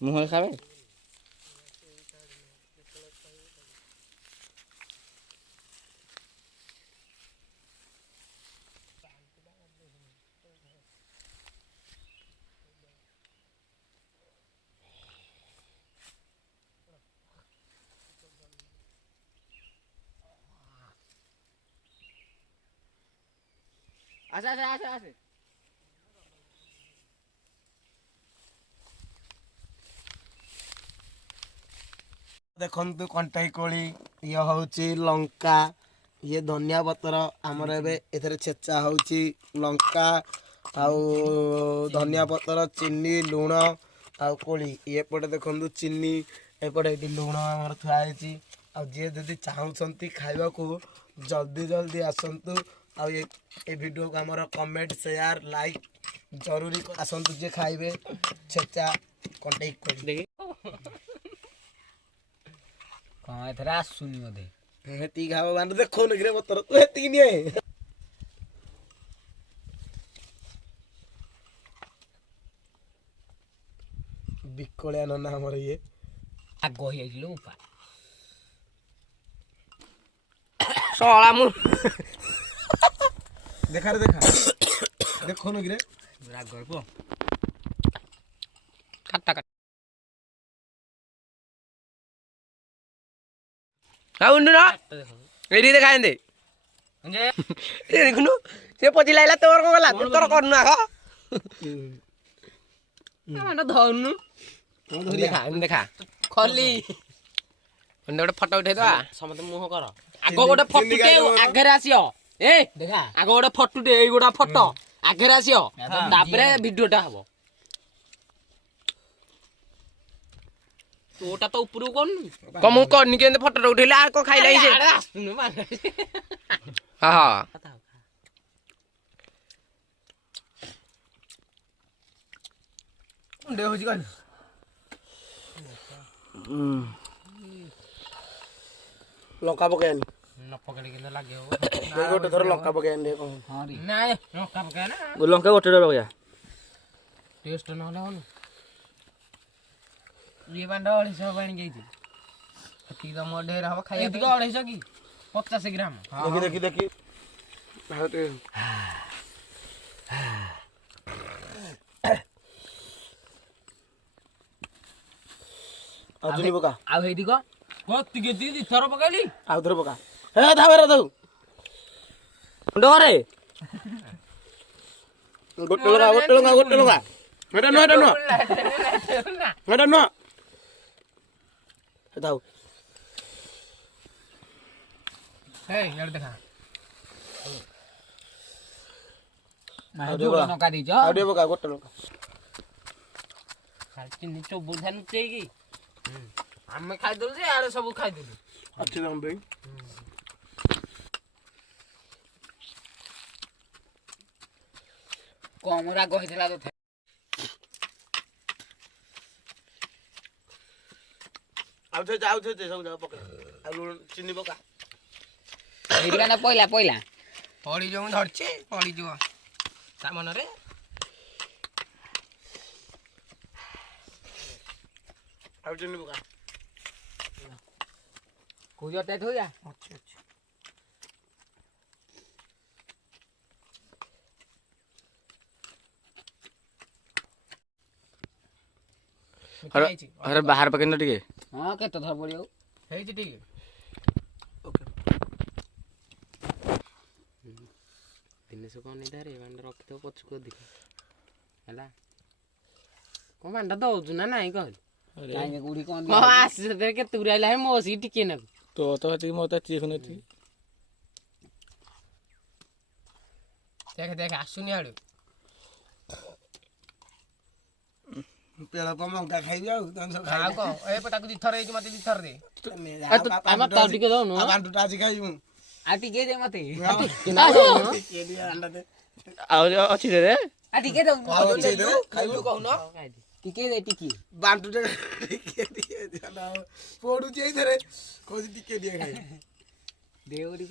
मुँह खावे आसे देखु कंटाई कोली ये हूँ लंका ये धनिया पतर आमर ए छेचा हूँ लंका आउ धनिया पतर चीनी लुण आउ कोली एपटे देखु चीनी एपटे ये लुण आमर थुआई जी जदि चाहूँगी खावा को जल्दी जल्दी आसतु आ ये वीडियो को आमर कमेंट शेयर लाइक जरूरी आसतु जे खाइबे छेचा कंटाई कोली कहाँ एथरा आसुनी मते हेती खाव बांध देखो नगरे पतर तू हेती नहीं बिकोलिया नना हमर ये आग हो जाइलो उपा सोळा मु देखा रे देखा देखो नगरे राग गरपो काटा उन्नु एडी देखा एंदे ए देखनु से पची लाइला तोर को गला तोर करनु आखा ना धरनु देखा खली ओंदे गोटे फोटो उठै दवा समते मुह कर आगो गोटे फोटो टे आगरे आसियो ए देखा आगो गोटे फोटो टे एई गोटा फोटो आगरे आसियो तापरे वीडियोटा हबो तोटा तो ऊपर कोन कमु करनी केंदे फोटो उठैले आ को खाइला इसे हां हां दे होजी कन लंका पकेन न पकड़ी के लागे हो गोटे थर लंका पकेन दे कोन हां रे नाय लंका पके ना लंका गोटे रे बया टेस्ट न होला होन ये बांडा 250 पानी गई थी तो मोर ढेर हवा खाई एतिक 250 की 50 ग्राम देखी देखी हाते आजुनी पका आ हेदी को कति दी थर पकाली आउ थर पका हे धावेरा दउ डरे गोटे लगा मेडा नो दाउ हे यार देखा जोड़ा नका दी जा आडे पका गोटे लगा खाली चिन्नी चोबुल थानु चेगी हमें खाइ दल जे आड़े सब खाइ दल अच्छे दाम भाई कम राग होइतला तो आउ थे सब जगह पका आलू चीनी पका एदिका ना पहिला पड़ी जो धरछे पड़ी जो सामन रे आउ चीनी पका कुजर टाइट हो जा अच्छा अरे बाहर पकेन टिके हां केतो धर पड़ियो हेइ टिके ओके दिने से कोन इधर बांड रखि तो पछ को दिख हला को बांड दउ ना नाही कहल काहे गुडी कोन हां आस दे के तुराइला है मोसी टिके न तो ती मोता ती खनती देख आसुनी आडू पेला पमंगा खाइ जाऊ तन सब खाओ को ए पटा को दिथर ए मते दिथर दे हम तो टिके दउ न आबान टुटा जी खाइबु आ टिके दे मते के दिया अंडा दे आ अछि रे आ टिके दउ खाइबु कहू न टिके दे टिके बान टुटा टिके दिए पोडु छै थरे कोजी टिके दिए खाइ देउरी